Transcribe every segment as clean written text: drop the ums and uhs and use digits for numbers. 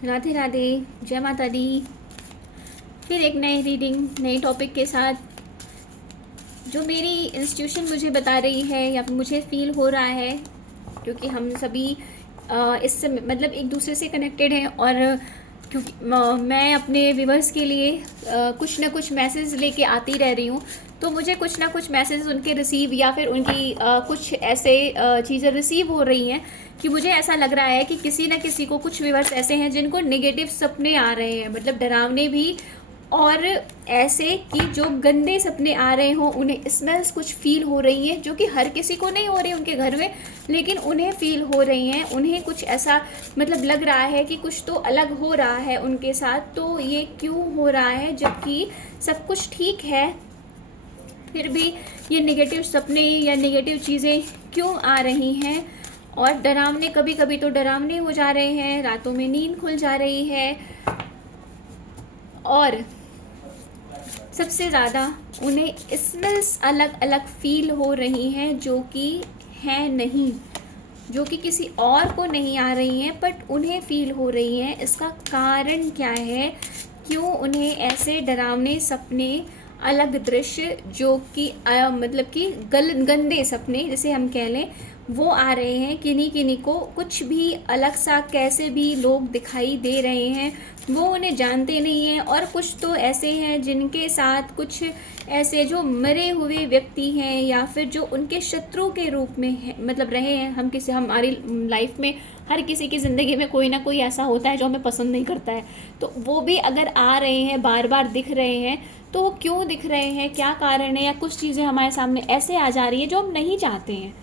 राधे राधे। जय माता दी। फिर एक नई रीडिंग नए टॉपिक के साथ। जो मेरी इंस्टीट्यूशन मुझे बता रही है या मुझे फील हो रहा है, क्योंकि हम सभी इससे मतलब एक दूसरे से कनेक्टेड हैं, और क्योंकि मैं अपने व्यूवर्स के लिए कुछ ना कुछ मैसेज लेके आती रह रही हूँ, तो मुझे कुछ ना कुछ मैसेज उनके रिसीव या फिर उनकी कुछ ऐसे चीज़ें रिसीव हो रही हैं कि मुझे ऐसा लग रहा है कि किसी ना किसी को, कुछ व्यूवर्स ऐसे हैं जिनको नेगेटिव सपने आ रहे हैं, मतलब डरावने भी, और ऐसे कि जो गंदे सपने आ रहे हों, उन्हें स्मेल्स कुछ फील हो रही हैं जो कि हर किसी को नहीं हो रही उनके घर में, लेकिन उन्हें फील हो रही हैं। उन्हें कुछ ऐसा मतलब लग रहा है कि कुछ तो अलग हो रहा है उनके साथ। तो ये क्यों हो रहा है जबकि सब कुछ ठीक है, फिर भी ये नेगेटिव सपने या नेगेटिव चीज़ें क्यों आ रही हैं? और डरावने, कभी कभी तो डरावने हो जा रहे हैं, रातों में नींद खुल जा रही है, और सबसे ज़्यादा उन्हें स्मेल्स अलग अलग फील हो रही हैं जो कि हैं नहीं, जो कि किसी और को नहीं आ रही हैं, बट उन्हें फील हो रही हैं। इसका कारण क्या है? क्यों उन्हें ऐसे डरावने सपने, अलग दृश्य जो कि मतलब कि गंदे सपने जिसे हम कह लें, वो आ रहे हैं? किन्हीं किन्हीं को कुछ भी अलग सा, कैसे भी लोग दिखाई दे रहे हैं, वो उन्हें जानते नहीं हैं। और कुछ तो ऐसे हैं जिनके साथ कुछ ऐसे जो मरे हुए व्यक्ति हैं या फिर जो उनके शत्रु के रूप में है, मतलब रहे हैं। हमारी लाइफ में हर किसी की ज़िंदगी में कोई ना कोई ऐसा होता है जो हमें पसंद नहीं करता है, तो वो भी अगर आ रहे हैं, बार बार दिख रहे हैं, तो वो क्यों दिख रहे हैं, क्या कारण है? या कुछ चीज़ें हमारे सामने ऐसे आ जा रही है जो हम नहीं चाहते हैं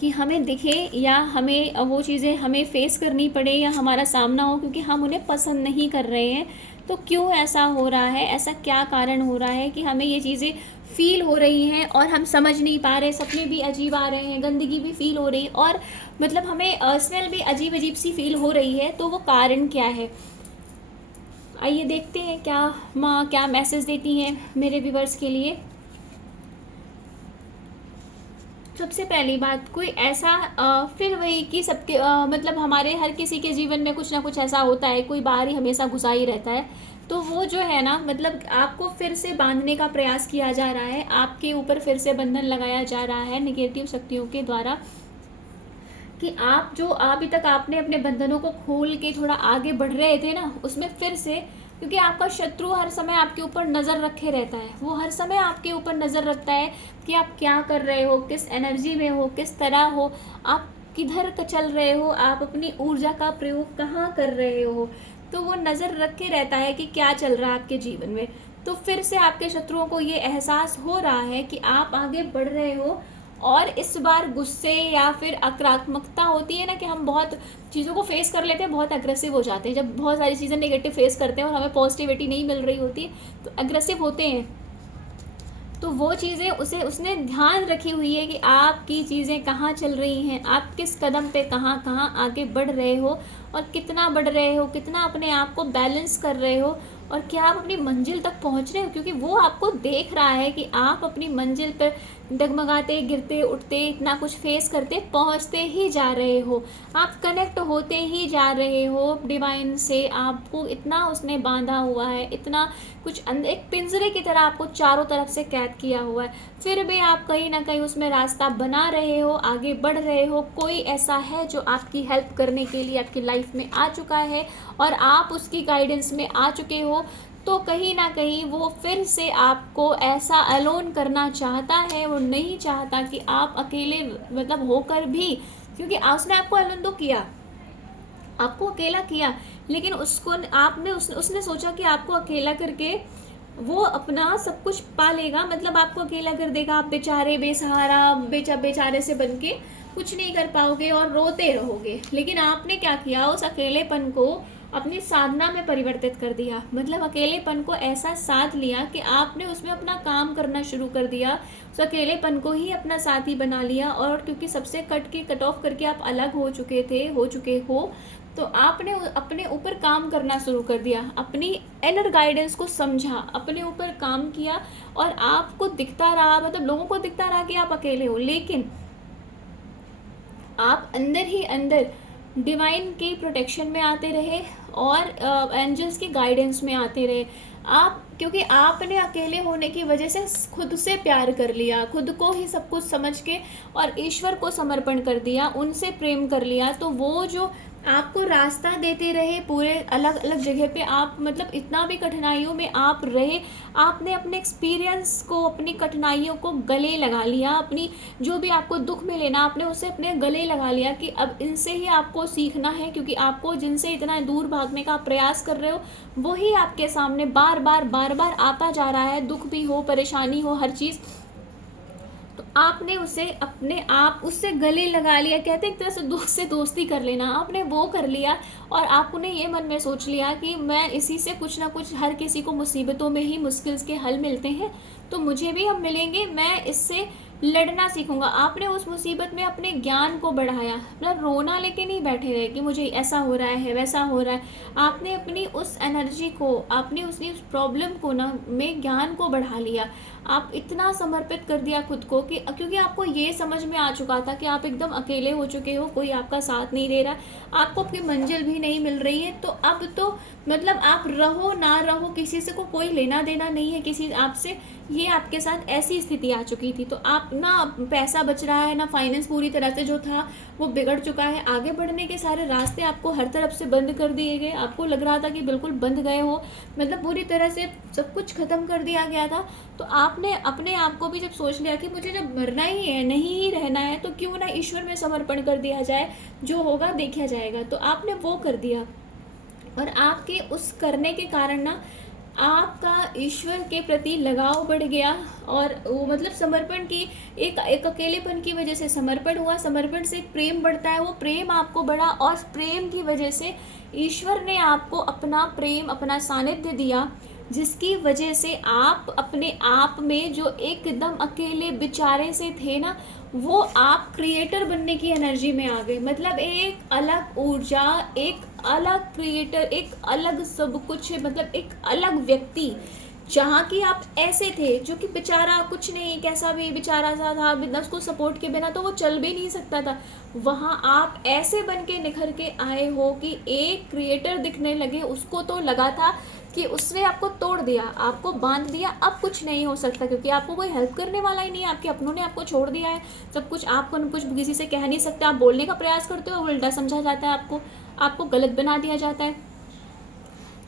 कि हमें दिखे, या हमें वो चीज़ें हमें फेस करनी पड़े या हमारा सामना हो, क्योंकि हम उन्हें पसंद नहीं कर रहे हैं। तो क्यों ऐसा हो रहा है? ऐसा क्या कारण हो रहा है कि हमें ये चीज़ें फील हो रही हैं और हम समझ नहीं पा रहे? सपने भी अजीब आ रहे हैं, गंदगी भी फील हो रही, और मतलब हमें स्मेल भी अजीब अजीब सी फील हो रही है। तो वो कारण क्या है? आइए देखते हैं क्या माँ क्या मैसेज देती हैं मेरे व्यूवर्स के लिए। सबसे पहली बात, कोई ऐसा फिर वही कि सबके मतलब हमारे हर किसी के जीवन में कुछ ना कुछ ऐसा होता है, कोई बाहर ही हमेशा घुसा ही रहता है। तो वो जो है ना, मतलब आपको फिर से बांधने का प्रयास किया जा रहा है, आपके ऊपर फिर से बंधन लगाया जा रहा है नेगेटिव शक्तियों के द्वारा, कि आप जो अभी तक आपने अपने बंधनों को खोल के थोड़ा आगे बढ़ रहे थे ना, उसमें फिर से, क्योंकि आपका शत्रु हर समय आपके ऊपर नज़र रखे रहता है, वो हर समय आपके ऊपर नज़र रखता है कि आप क्या कर रहे हो, किस एनर्जी में हो, किस तरह हो, आप किधर चल रहे हो, आप अपनी ऊर्जा का प्रयोग कहाँ कर रहे हो। तो वो नज़र रखे रहता है कि क्या चल रहा है आपके जीवन में। तो फिर से आपके शत्रुओं को ये एहसास हो रहा है कि आप आगे बढ़ रहे हो, और इस बार गुस्से या फिर आक्रामकता होती है ना, कि हम बहुत चीज़ों को फेस कर लेते हैं, बहुत अग्रेसिव हो जाते हैं। जब बहुत सारी चीज़ें नेगेटिव फेस करते हैं और हमें पॉजिटिविटी नहीं मिल रही होती, तो अग्रेसिव होते हैं। तो वो चीज़ें उसने ध्यान रखी हुई है कि आपकी चीज़ें कहाँ चल रही हैं, आप किस कदम पे कहाँ कहाँ आगे बढ़ रहे हो, और कितना बढ़ रहे हो, कितना अपने आप को बैलेंस कर रहे हो, और क्या आप अपनी मंजिल तक पहुँच रहे हो। क्योंकि वो आपको देख रहा है कि आप अपनी मंजिल पर डगमगाते, गिरते, उठते, इतना कुछ फेस करते, पहुँचते ही जा रहे हो, आप कनेक्ट होते ही जा रहे हो डिवाइन से। आपको इतना उसने बांधा हुआ है, इतना कुछ अंदर एक पिंजरे की तरह आपको चारों तरफ से कैद किया हुआ है, फिर भी आप कहीं ना कहीं उसमें रास्ता बना रहे हो, आगे बढ़ रहे हो। कोई ऐसा है जो आपकी हेल्प करने के लिए आपकी लाइफ में आ चुका है, और आप उसकी गाइडेंस में आ चुके हो। तो कहीं ना कहीं वो फिर से आपको ऐसा अलोन करना चाहता है, वो नहीं चाहता कि आप अकेले, मतलब होकर भी, क्योंकि उसने आपको अलोन तो किया, आपको अकेला किया, लेकिन उसको आपने उसने सोचा कि आपको अकेला करके वो अपना सब कुछ पा लेगा, मतलब आपको अकेला कर देगा, आप बेचारे बेसहारा बेचारे से बन के कुछ नहीं कर पाओगे और रोते रहोगे। लेकिन आपने क्या किया, उस अकेलेपन को अपनी साधना में परिवर्तित कर दिया, मतलब अकेलेपन को ऐसा साथ लिया कि आपने उसमें अपना काम करना शुरू कर दिया, उस अकेलेपन को ही अपना साथी बना लिया। और क्योंकि सबसे कट ऑफ करके आप अलग हो चुके हो, तो आपने अपने ऊपर काम करना शुरू कर दिया, अपनी इनर गाइडेंस को समझा, अपने ऊपर काम किया, और आपको दिखता रहा, मतलब लोगों को दिखता रहा कि आप अकेले हो, लेकिन आप अंदर ही अंदर डिवाइन की प्रोटेक्शन में आते रहे और एंजल्स की गाइडेंस में आते रहे। आप क्योंकि आपने अकेले होने की वजह से खुद से प्यार कर लिया, खुद को ही सब कुछ समझ के और ईश्वर को समर्पण कर दिया, उनसे प्रेम कर लिया, तो वो जो आपको रास्ता देते रहे पूरे अलग अलग जगह पे, आप मतलब इतना भी कठिनाइयों में आप रहे, आपने अपने एक्सपीरियंस को, अपनी कठिनाइयों को गले लगा लिया, अपनी जो भी आपको दुख मिले ना, आपने उसे अपने गले लगा लिया कि अब इनसे ही आपको सीखना है, क्योंकि आपको जिनसे इतना दूर भागने का प्रयास कर रहे हो वही आपके सामने बार बार बार बार आता जा रहा है, दुख भी हो, परेशानी हो, हर चीज़। तो आपने उसे अपने आप उससे गले लगा लिया, कहते एक तरह से दोस्त से दोस्ती कर लेना, आपने वो कर लिया। और आपने ये मन में सोच लिया कि मैं इसी से कुछ ना कुछ, हर किसी को मुसीबतों में ही मुश्किल के हल मिलते हैं, तो मुझे भी हम मिलेंगे, मैं इससे लड़ना सीखूंगा। आपने उस मुसीबत में अपने ज्ञान को बढ़ाया, मतलब रोना लेके नहीं बैठे रहे कि मुझे ऐसा हो रहा है वैसा हो रहा है। आपने अपनी उस एनर्जी को, आपने उस प्रॉब्लम को ना में ज्ञान को बढ़ा लिया। आप इतना समर्पित कर दिया खुद को कि क्योंकि आपको ये समझ में आ चुका था कि आप एकदम अकेले हो चुके हो, कोई आपका साथ नहीं दे रहा, आपको अपनी मंजिल भी नहीं मिल रही है। तो अब तो मतलब आप रहो ना रहो, किसी से को कोई लेना देना नहीं है किसी आपसे, ये आपके साथ ऐसी स्थिति आ चुकी थी। तो आप ना पैसा बच रहा है, ना फाइनेंस पूरी तरह से जो था वो बिगड़ चुका है, आगे बढ़ने के सारे रास्ते आपको हर तरफ से बंद कर दिए गए, आपको लग रहा था कि बिल्कुल बंद गए हो, मतलब पूरी तरह से सब कुछ ख़त्म कर दिया गया था। तो आपने अपने आप को भी जब सोच लिया कि मुझे जब मरना ही है, नहीं ही रहना है, तो क्यों ना ईश्वर में समर्पण कर दिया जाए, जो होगा देखा जाएगा, तो आपने वो कर दिया। और आपके उस करने के कारण ना आपका ईश्वर के प्रति लगाव बढ़ गया, और वो मतलब समर्पण की एक अकेलेपन की वजह से समर्पण हुआ, समर्पण से एक प्रेम बढ़ता है, वो प्रेम आपको बढ़ा, और प्रेम की वजह से ईश्वर ने आपको अपना प्रेम, अपना सानिध्य दिया, जिसकी वजह से आप अपने आप में जो एकदम अकेले बेचारे से थे ना, वो आप क्रिएटर बनने की एनर्जी में आ गए। मतलब एक अलग ऊर्जा, एक अलग क्रिएटर, एक अलग सब कुछ, मतलब एक अलग व्यक्ति, जहाँ की आप ऐसे थे जो कि बेचारा कुछ नहीं, कैसा भी बेचारा सा था, बिना उसको सपोर्ट के बिना तो वो चल भी नहीं सकता था, वहाँ आप ऐसे बन के निखर के आए हो कि एक क्रिएटर दिखने लगे। उसको तो लगा था कि उसने आपको तोड़ दिया, आपको बांध दिया, अब कुछ नहीं हो सकता, क्योंकि आपको कोई हेल्प करने वाला ही नहीं है, आपके अपनों ने आपको छोड़ दिया है, सब कुछ आपको कुछ किसी से कह नहीं सकते, आप बोलने का प्रयास करते हो, उल्टा समझा जाता है, आपको गलत बना दिया जाता है।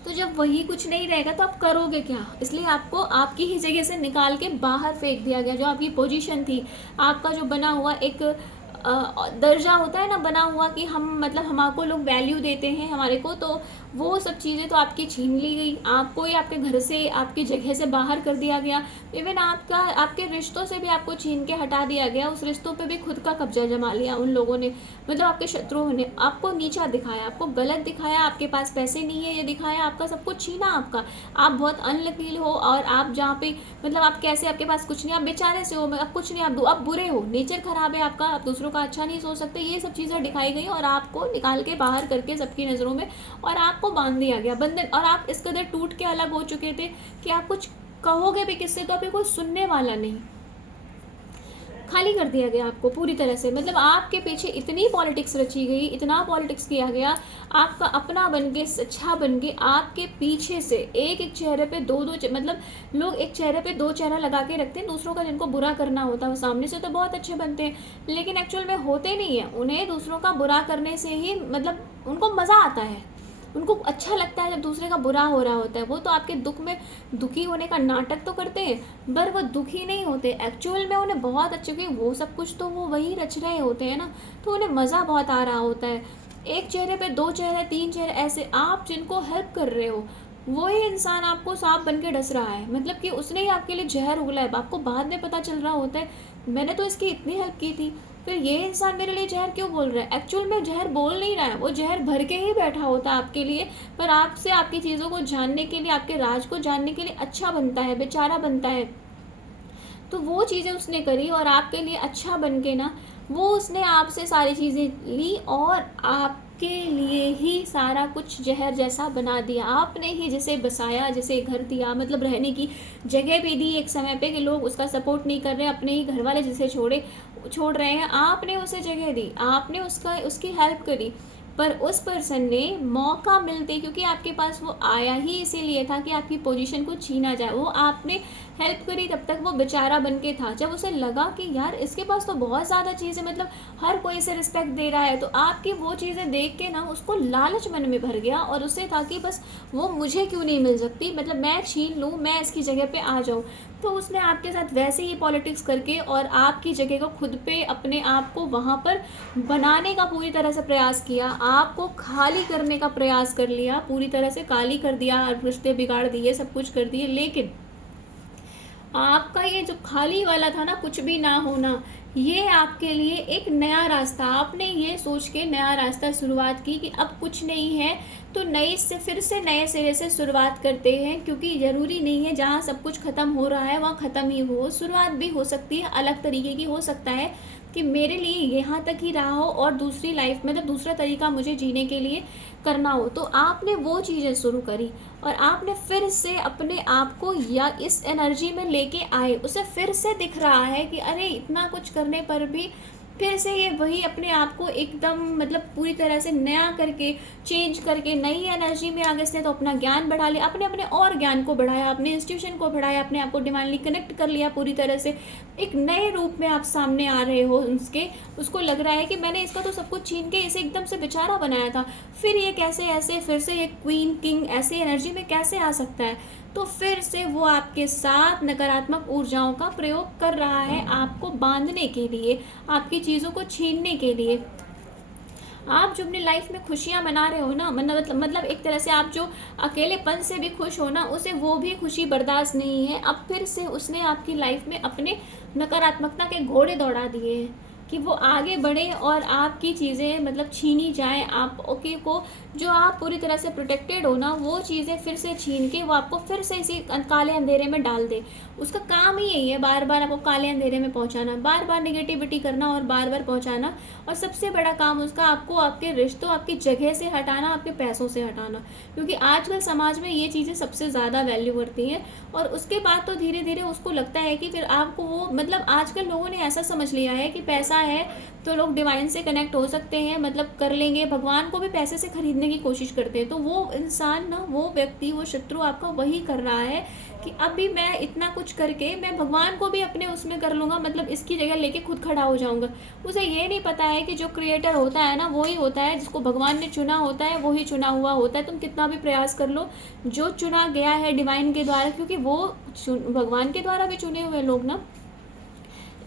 तो जब वही कुछ नहीं रहेगा तो आप करोगे क्या, इसलिए आपको आपकी ही जगह से निकाल के बाहर फेंक दिया गया। जो आपकी पोजीशन थी, आपका जो बना हुआ एक दर्जा होता है ना बना हुआ, कि हम मतलब हमको लोग वैल्यू देते हैं हमारे को, तो वो सब चीज़ें तो आपकी छीन ली गई, आपको ही आपके घर से, आपकी जगह से बाहर कर दिया गया। इवन आपके रिश्तों से भी आपको छीन के हटा दिया गया, उस रिश्तों पे भी खुद का कब्जा जमा लिया उन लोगों ने, मतलब आपके शत्रुओं ने आपको नीचा दिखाया, आपको गलत दिखाया, आपके पास पैसे नहीं है ये दिखाया, आपका सब कुछ छीना आपका, आप बहुत अनलकी हो, और आप जहाँ पे मतलब आप कैसे, आपके पास कुछ नहीं, आप बेचारे से हो, आप कुछ नहीं, आप बुरे हो, नेचर खराब है आपका, आप दूसरों का अच्छा नहीं सोच सकते, ये सब चीज़ें दिखाई गई और आपको निकाल के बाहर करके सबकी नज़रों में, और आपको बांध दिया गया बंधन। और आप इस कदर टूट के अलग हो चुके थे कि आप कुछ कहोगे भी किससे तो आपको कोई सुनने वाला नहीं, खाली कर दिया गया आपको पूरी तरह से। मतलब आपके पीछे इतनी पॉलिटिक्स रची गई, इतना पॉलिटिक्स किया गया, आपका अपना बन के, अच्छा बन के, आपके पीछे से एक एक चेहरे पे दो दो मतलब लोग एक चेहरे पे दो चेहरा लगा के रखते हैं दूसरों का, जिनको बुरा करना होता है वो सामने से तो बहुत अच्छे बनते हैं, लेकिन एक्चुअल में होते नहीं है, उन्हें दूसरों का बुरा करने से ही मतलब उनको मज़ा आता है, उनको अच्छा लगता है जब दूसरे का बुरा हो रहा होता है। वो तो आपके दुख में दुखी होने का नाटक तो करते हैं, पर वो दुखी नहीं होते, एक्चुअल में उन्हें बहुत अच्छे, क्योंकि वो सब कुछ तो वो वही रच रहे होते हैं ना, तो उन्हें मज़ा बहुत आ रहा होता है। एक चेहरे पे दो चेहरे, तीन चेहरे, ऐसे आप जिनको हेल्प कर रहे हो वही इंसान आपको सांप बन के डस रहा है, मतलब कि उसने ही आपके लिए जहर उगला है, आपको बाद में पता चल रहा होता है मैंने तो इसकी इतनी हेल्प की थी, फिर ये इंसान मेरे लिए जहर क्यों बोल रहा है। एक्चुअल में जहर बोल नहीं रहा है, वो जहर भर के ही बैठा होता है आपके लिए, पर आपसे आपकी चीज़ों को जानने के लिए, आपके राज को जानने के लिए अच्छा बनता है, बेचारा बनता है। तो वो चीज़ें उसने करी और आपके लिए अच्छा बन के ना, वो उसने आपसे सारी चीज़ें ली और आपके लिए ही सारा कुछ जहर जैसा बना दिया। आपने ही जिसे बसाया, जिसे घर दिया, मतलब रहने की जगह भी दी एक समय पे कि लोग उसका सपोर्ट नहीं कर रहे, अपने ही घर वाले जिसे छोड़ रहे हैं, आपने उसे जगह दी, आपने उसकी हेल्प करी, पर उस पर्सन ने मौका मिलते, क्योंकि आपके पास वो आया ही इसीलिए था कि आपकी पोजीशन को छीना जाए, वो आपने हेल्प करी तब तक वो बेचारा बन के था। जब उसे लगा कि यार इसके पास तो बहुत ज़्यादा चीज़ें, मतलब हर कोई इसे रिस्पेक्ट दे रहा है, तो आपकी वो चीज़ें देख के ना उसको लालच मन में भर गया और उसे था कि बस वो मुझे क्यों नहीं मिल सकती, मतलब मैं छीन लूँ, मैं इसकी जगह पे आ जाऊँ। तो उसने आपके साथ वैसे ही पॉलिटिक्स करके और आपकी जगह को खुद पे अपने आप को वहाँ पर बनाने का पूरी तरह से प्रयास किया, आपको खाली करने का प्रयास कर लिया, पूरी तरह से काली कर दिया, रिश्ते बिगाड़ दिए, सब कुछ कर दिए। लेकिन आपका ये जो खाली वाला था ना, कुछ भी ना होना, ये आपके लिए एक नया रास्ता, आपने ये सोच के नया रास्ता शुरुआत की कि अब कुछ नहीं है तो नई से फिर से नए सिरे से शुरुआत करते हैं, क्योंकि ज़रूरी नहीं है जहाँ सब कुछ ख़त्म हो रहा है वहाँ ख़त्म ही हो, शुरुआत भी हो सकती है अलग तरीके की। हो सकता है कि मेरे लिए यहाँ तक ही रहा हो और दूसरी लाइफ, मतलब दूसरा तरीका मुझे जीने के लिए करना हो, तो आपने वो चीज़ें शुरू करी और आपने फिर से अपने आप को या इस एनर्जी में लेके आए। उसे फिर से दिख रहा है कि अरे इतना कुछ करने पर भी फिर से ये वही अपने आप को एकदम, मतलब पूरी तरह से नया करके, चेंज करके नई एनर्जी में आ गए। इसने तो अपना ज्ञान बढ़ा लिया, अपने अपने और ज्ञान को बढ़ाया, अपने इंस्टीट्यूशन को बढ़ाया, अपने आप को डिवाइनली कनेक्ट कर लिया पूरी तरह से। एक नए रूप में आप सामने आ रहे हो उसको लग रहा है कि मैंने इसका तो सब कुछ छीन के इसे एकदम से बेचारा बनाया था, फिर ये कैसे ऐसे फिर से ये क्वीन किंग ऐसे एनर्जी में कैसे आ सकता है। तो फिर से वो आपके साथ नकारात्मक ऊर्जाओं का प्रयोग कर रहा है, आपको बांधने के लिए, आपकी चीज़ों को छीनने के लिए। आप जो अपनी लाइफ में खुशियाँ मना रहे हो ना, मतलब एक तरह से आप जो अकेलेपन से भी खुश हो ना, उसे वो भी खुशी बर्दाश्त नहीं है। अब फिर से उसने आपकी लाइफ में अपने नकारात्मकता के घोड़े दौड़ा दिए हैं कि वो आगे बढ़े और आपकी चीज़ें मतलब छीनी जाएँ, आप ओके को जो आप पूरी तरह से प्रोटेक्टेड हो ना, वो चीज़ें फिर से छीन के वो आपको फिर से इसी काले अंधेरे में डाल दे। उसका काम ही यही है, बार बार आपको काले अंधेरे में पहुंचाना, बार बार नेगेटिविटी करना और बार बार पहुंचाना। और सबसे बड़ा काम उसका आपको आपके रिश्तों, आपकी जगह से हटाना, आपके पैसों से हटाना, क्योंकि आजकल समाज में ये चीज़ें सबसे ज़्यादा वैल्यू करती हैं। और उसके बाद तो धीरे धीरे उसको लगता है कि फिर आपको वो, मतलब आजकल लोगों ने ऐसा समझ लिया है कि पैसा है तो लोग डिवाइन से कनेक्ट हो सकते हैं, मतलब कर लेंगे, भगवान को भी पैसे से खरीदने की कोशिश करते हैं। तो वो इंसान ना, वो व्यक्ति, वो शत्रु आपका वही कर रहा है कि अभी मैं इतना कुछ करके मैं भगवान को भी अपने उसमें कर लूँगा, मतलब इसकी जगह लेके खुद खड़ा हो जाऊँगा। उसे ये नहीं पता है कि जो क्रिएटर होता है ना, वही होता है, जिसको भगवान ने चुना होता है वही चुना हुआ होता है। तुम कितना भी प्रयास कर लो, जो चुना गया है डिवाइन के द्वारा, क्योंकि वो भगवान के द्वारा भी चुने हुए लोग ना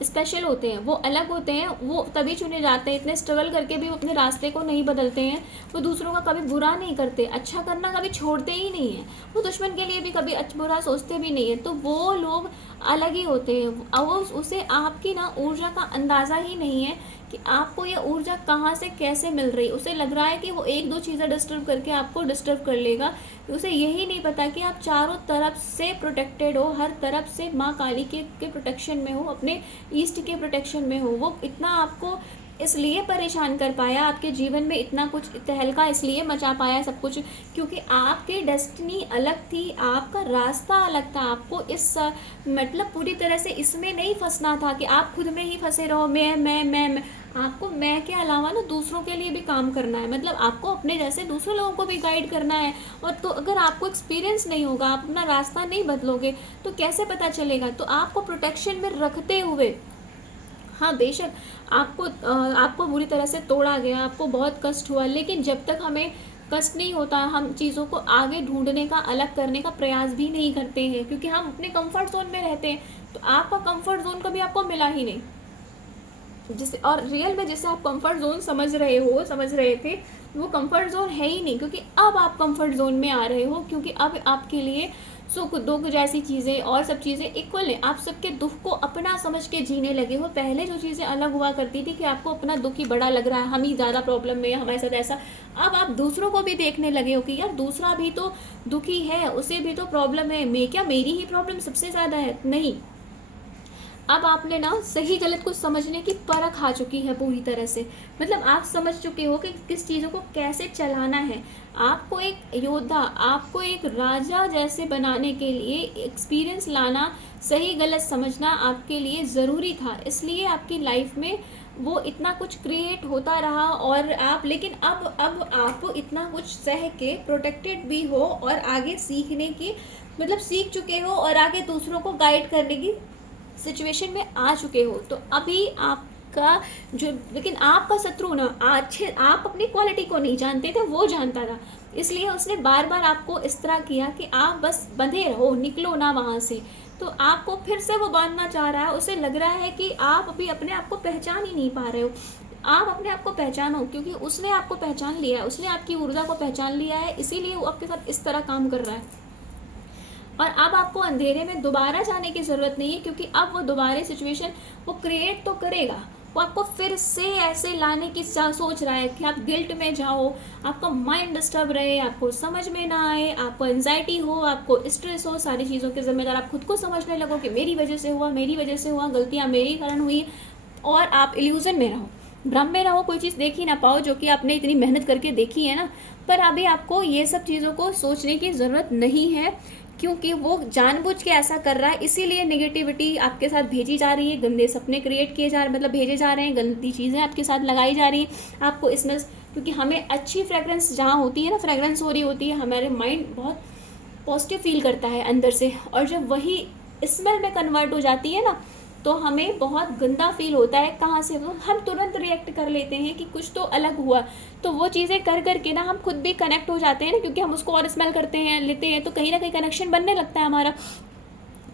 स्पेशल होते हैं, वो अलग होते हैं, वो तभी चुने जाते हैं। इतने स्ट्रगल करके भी वो अपने रास्ते को नहीं बदलते हैं, वो दूसरों का कभी बुरा नहीं करते, अच्छा करना कभी छोड़ते ही नहीं है, वो दुश्मन के लिए भी कभी बुरा सोचते भी नहीं है। तो वो लोग अलग ही होते हैं। अब वो उसे आपकी ना ऊर्जा का अंदाज़ा ही नहीं है कि आपको ये ऊर्जा कहाँ से कैसे मिल रही। उसे लग रहा है कि वो एक दो चीज़ें डिस्टर्ब करके आपको डिस्टर्ब कर लेगा। उसे यही नहीं पता कि आप चारों तरफ से प्रोटेक्टेड हो, हर तरफ से माँ काली के प्रोटेक्शन में हो, अपने ईस्ट के प्रोटेक्शन में हो। वो इतना आपको इसलिए परेशान कर पाया, आपके जीवन में इतना कुछ तहलका इसलिए मचा पाया सब कुछ, क्योंकि आपकी डेस्टिनी अलग थी, आपका रास्ता अलग था। आपको इस मतलब पूरी तरह से इसमें नहीं फंसना था कि आप खुद में ही फंसे रहो, मैं। आपको मैं के अलावा ना दूसरों के लिए भी काम करना है, मतलब आपको अपने जैसे दूसरे लोगों को भी गाइड करना है। और तो अगर आपको एक्सपीरियंस नहीं होगा, आप अपना रास्ता नहीं बदलोगे तो कैसे पता चलेगा। तो आपको प्रोटेक्शन में रखते हुए, हाँ बेशक आपको बुरी तरह से तोड़ा गया, आपको बहुत कष्ट हुआ, लेकिन जब तक हमें कष्ट नहीं होता हम चीज़ों को आगे ढूंढने का, अलग करने का प्रयास भी नहीं करते हैं, क्योंकि हम अपने कंफर्ट जोन में रहते हैं। तो आपका कंफर्ट जोन कभी आपको मिला ही नहीं, जिसे और रियल में जिसे आप कंफर्ट जोन समझ रहे थे, वो कंफर्ट जोन है ही नहीं, क्योंकि अब आप कंफर्ट जोन में आ रहे हो, क्योंकि अब आपके लिए सुख दुख जैसी चीज़ें और सब चीज़ें इक्वल है। आप सबके दुख को अपना समझ के जीने लगे हो। पहले जो चीज़ें अलग हुआ करती थी कि आपको अपना दुख ही बड़ा लग रहा है, हम ही ज़्यादा प्रॉब्लम में, हमारे साथ ऐसा। अब आप दूसरों को भी देखने लगे हो कि यार दूसरा भी तो दुखी है, उसे भी तो प्रॉब्लम है, क्या मेरी ही प्रॉब्लम सबसे ज़्यादा है? नहीं। अब आपने ना सही गलत को समझने की परख आ चुकी है पूरी तरह से, मतलब आप समझ चुके हो कि किस चीज़ों को कैसे चलाना है। आपको एक योद्धा, आपको एक राजा जैसे बनाने के लिए एक्सपीरियंस लाना, सही गलत समझना आपके लिए ज़रूरी था। इसलिए आपकी लाइफ में वो इतना कुछ क्रिएट होता रहा और आप, लेकिन अब आप इतना कुछ सह के प्रोटेक्टेड भी हो और आगे सीखने की, मतलब सीख चुके हो और आगे दूसरों को गाइड करने की सिचुएशन में आ चुके हो। तो अभी आपका जो, लेकिन आपका शत्रु ना अच्छे, आप अपनी क्वालिटी को नहीं जानते थे, वो जानता था, इसलिए उसने बार बार आपको इस तरह किया कि आप बस बंधे रहो, निकलो ना वहाँ से। तो आपको फिर से वो बांधना चाह रहा है, उसे लग रहा है कि आप अभी अपने आप को पहचान ही नहीं पा रहे हो। आप अपने आप को पहचानो, क्योंकि उसने आपको पहचान लिया है, उसने आपकी ऊर्जा को पहचान लिया है, इसीलिए वो आपके साथ इस तरह काम कर रहा है। और अब आपको अंधेरे में दोबारा जाने की ज़रूरत नहीं है, क्योंकि अब वो दोबारा सिचुएशन वो क्रिएट तो करेगा, वो आपको फिर से ऐसे लाने की सोच रहा है कि आप गिल्ट में जाओ, आपका माइंड डिस्टर्ब रहे, आपको समझ में ना आए, आपको एंजाइटी हो, आपको स्ट्रेस हो, सारी चीज़ों के जिम्मेदार आप खुद को समझने लगो कि मेरी वजह से हुआ, मेरी वजह से हुआ, गलतियाँ मेरी कारण हुई, और आप इल्यूजन में रहो, भ्रम में रहो, कोई चीज़ देख ही ना पाओ जो कि आपने इतनी मेहनत करके देखी है ना। पर अभी आपको ये सब चीज़ों को सोचने की ज़रूरत नहीं है, क्योंकि वो जानबूझ के ऐसा कर रहा है, इसीलिए नेगेटिविटी आपके साथ भेजी जा रही है, गंदे सपने क्रिएट किए जा रहे, मतलब भेजे जा रहे हैं, गंदी चीज़ें आपके साथ लगाई जा रही हैं आपको इसमें, क्योंकि हमें अच्छी फ्रेगरेंस जहाँ होती है ना, फ्रेगरेंस हो रही होती है, हमारे माइंड बहुत पॉजिटिव फील करता है अंदर से, और जब वही स्मेल में कन्वर्ट हो जाती है ना, तो हमें बहुत गंदा फील होता है। कहाँ से, वो हम तुरंत रिएक्ट कर लेते हैं कि कुछ तो अलग हुआ, तो वो चीज़ें कर करके ना हम खुद भी कनेक्ट हो जाते हैं ना, क्योंकि हम उसको और स्मेल करते हैं, लेते हैं, तो कहीं ना कहीं कनेक्शन बनने लगता है हमारा।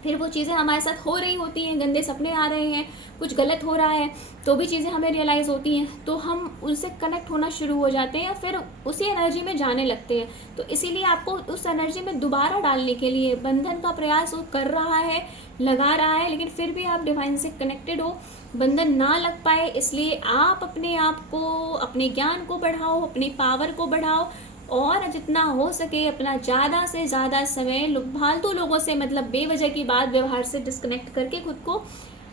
फिर वो चीज़ें हमारे साथ हो रही होती हैं, गंदे सपने आ रहे हैं, कुछ गलत हो रहा है, तो भी चीज़ें हमें रियलाइज़ होती हैं, तो हम उनसे कनेक्ट होना शुरू हो जाते हैं, या फिर उसी एनर्जी में जाने लगते हैं। तो इसीलिए आपको उस एनर्जी में दोबारा डालने के लिए बंधन का प्रयास वो कर रहा है, लगा रहा है, लेकिन फिर भी आप डिवाइन से कनेक्टेड हो, बंधन ना लग पाए, इसलिए आप अपने आप को, अपने ज्ञान को बढ़ाओ, अपनी पावर को बढ़ाओ, और जितना हो सके अपना ज़्यादा से ज़्यादा समय फालतू लोगों से, मतलब बेवजह की बात व्यवहार से डिस्कनेक्ट करके खुद को,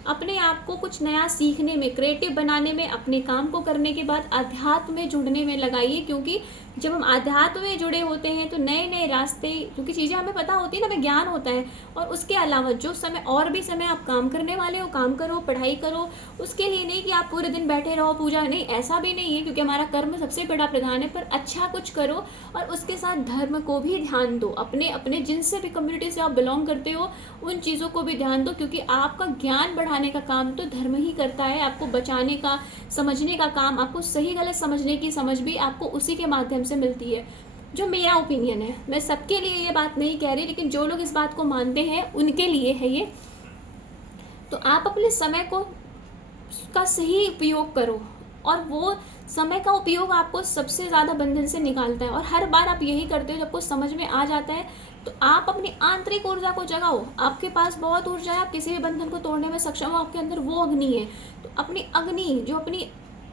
अपने आप को कुछ नया सीखने में, क्रिएटिव बनाने में, अपने काम को करने के बाद अध्यात्म में जुड़ने में लगाइए, क्योंकि जब हम अध्यात्म में जुड़े होते हैं तो नए नए रास्ते, क्योंकि चीज़ें हमें पता होती है ना, हमें ज्ञान होता है, और उसके अलावा जो समय, और भी समय आप काम करने वाले हो, काम करो, पढ़ाई करो, उसके लिए नहीं कि आप पूरे दिन बैठे रहो, पूजा नहीं, ऐसा भी नहीं है, क्योंकि हमारा कर्म सबसे बड़ा प्रधान है, पर अच्छा कुछ करो, और उसके साथ धर्म को भी ध्यान दो, अपने अपने जिनसे भी कम्युनिटी से आप बिलोंग करते हो उन चीज़ों को भी ध्यान दो, क्योंकि आपका ज्ञान बढ़ाने का काम तो धर्म ही करता है, आपको बचाने का, समझने का काम, आपको सही गलत समझने की समझ भी आपको उसी के माध्यम से मिलती है। जो मेरा ओपिनियन है, मैं सबके लिए ये बात नहीं कह रही, लेकिन जो लोग इस बात को मानते हैं उनके लिए है ये। तो आप अपने समय को का सही उपयोग करो, और वो समय का उपयोग आपको सबसे ज़्यादा बंधन से निकालता है, और हर बार आप यही करते हो, जब कुछ समझ में आ जाता है तो आप अपनी आंतरिक ऊर्जा को जगाओ, आपके पास बहुत ऊर्जा है, आप किसी भी बंधन को तोड़ने में सक्षम हो, आपके अंदर वो अग्नि है, तो अपनी अग्नि, जो अपनी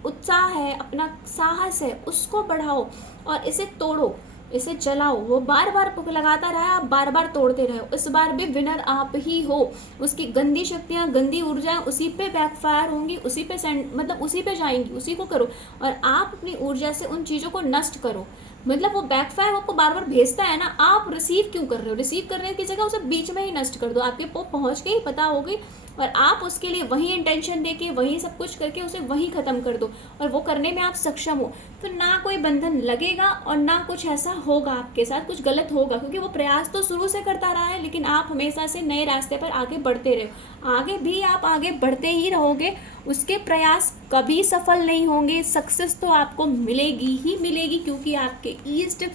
उत्साह है, अपना साहस है, उसको बढ़ाओ और इसे तोड़ो, इसे जलाओ, वो बार बार लगाता रहा, आप बार बार तोड़ते रहो, इस बार भी विनर आप ही हो। उसकी गंदी शक्तियाँ, गंदी ऊर्जा उसी पे बैकफायर होंगी, उसी पे मतलब उसी पे जाएंगी, उसी को करो, और आप अपनी ऊर्जा से उन चीज़ों को नष्ट करो। मतलब वो बैकफायर आपको बार बार भेजता है ना, आप रिसीव क्यों कर रहे हो, रिसीव करने की जगह उसे बीच में ही नष्ट कर दो, आपके पहुँच गई, पता हो गई, और आप उसके लिए वही इंटेंशन देके, वही सब कुछ करके उसे वही ख़त्म कर दो, और वो करने में आप सक्षम हो, तो ना कोई बंधन लगेगा और ना कुछ ऐसा होगा आपके साथ, कुछ गलत होगा, क्योंकि वो प्रयास तो शुरू से करता रहा है, लेकिन आप हमेशा से नए रास्ते पर आगे बढ़ते रहो, आगे भी आप आगे बढ़ते ही रहोगे, उसके प्रयास कभी सफल नहीं होंगे, सक्सेस तो आपको मिलेगी ही मिलेगी, क्योंकि आपके ईस्ट,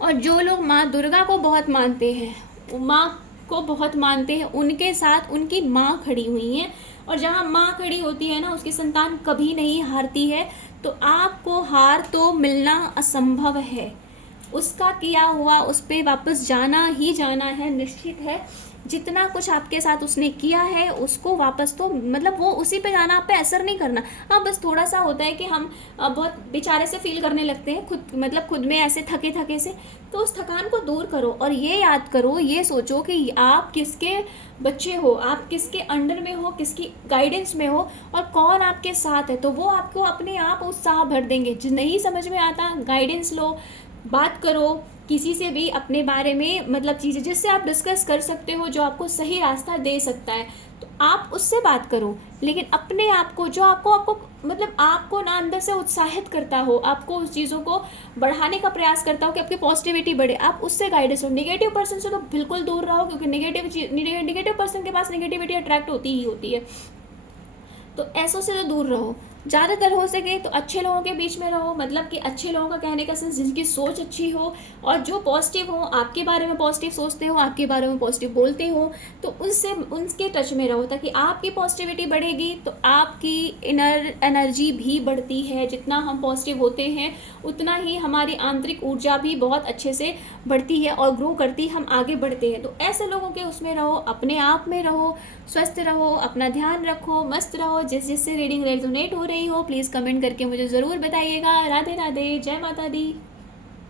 और जो लोग माँ दुर्गा को बहुत मानते हैं, माँ को बहुत मानते हैं, उनके साथ उनकी माँ खड़ी हुई हैं, और जहाँ माँ खड़ी होती है ना, उसकी संतान कभी नहीं हारती है, तो आपको हार तो मिलना असंभव है, उसका किया हुआ उस पर वापस जाना ही जाना है, निश्चित है। जितना कुछ आपके साथ उसने किया है उसको वापस तो, मतलब वो उसी पे जाना, आप पे असर नहीं करना। हाँ, बस थोड़ा सा होता है कि हम बहुत बेचारे से फील करने लगते हैं खुद, मतलब खुद में ऐसे थके थके से, तो उस थकान को दूर करो, और ये याद करो, ये सोचो कि आप किसके बच्चे हो, आप किसके अंडर में हो, किसकी गाइडेंस में हो, और कौन आपके साथ है, तो वो आपको अपने आप उत्साह भर देंगे। नहीं समझ में आता, गाइडेंस लो, बात करो किसी से भी अपने बारे में, मतलब चीज़ें जिससे आप डिस्कस कर सकते हो, जो आपको सही रास्ता दे सकता है, तो आप उससे बात करो, लेकिन अपने आप को जो आपको आपको मतलब आपको ना अंदर से उत्साहित करता हो, आपको उस चीज़ों को बढ़ाने का प्रयास करता हो कि आपकी पॉजिटिविटी बढ़े, आप उससे गाइडेंस हो। नेगेटिव पर्सन से तो बिल्कुल दूर रहो, क्योंकि नेगेटिव पर्सन के पास नेगेटिविटी अट्रैक्ट होती ही होती है। तो ऐसों से तो दूर रहो। ज़्यादातर हो सके तो अच्छे लोगों के बीच में रहो, मतलब कि अच्छे लोगों का कहने का सेंस जिनकी सोच अच्छी हो और जो पॉजिटिव हो, आपके बारे में पॉजिटिव सोचते हो, आपके बारे में पॉजिटिव बोलते हो, तो उनसे उनके टच में रहो, ताकि आपकी पॉजिटिविटी बढ़ेगी तो आपकी इनर एनर्जी भी बढ़ती है। जितना हम पॉजिटिव होते हैं उतना ही हमारी आंतरिक ऊर्जा भी बहुत अच्छे से बढ़ती है और ग्रो करती, हम आगे बढ़ते हैं। तो ऐसे लोगों के उसमें रहो, अपने आप में रहो, स्वस्थ रहो, अपना ध्यान रखो, मस्त रहो। जिससे रीडिंग रेजोनेट हो रही हो प्लीज़ कमेंट करके मुझे ज़रूर बताइएगा। राधे राधे, जय माता दी।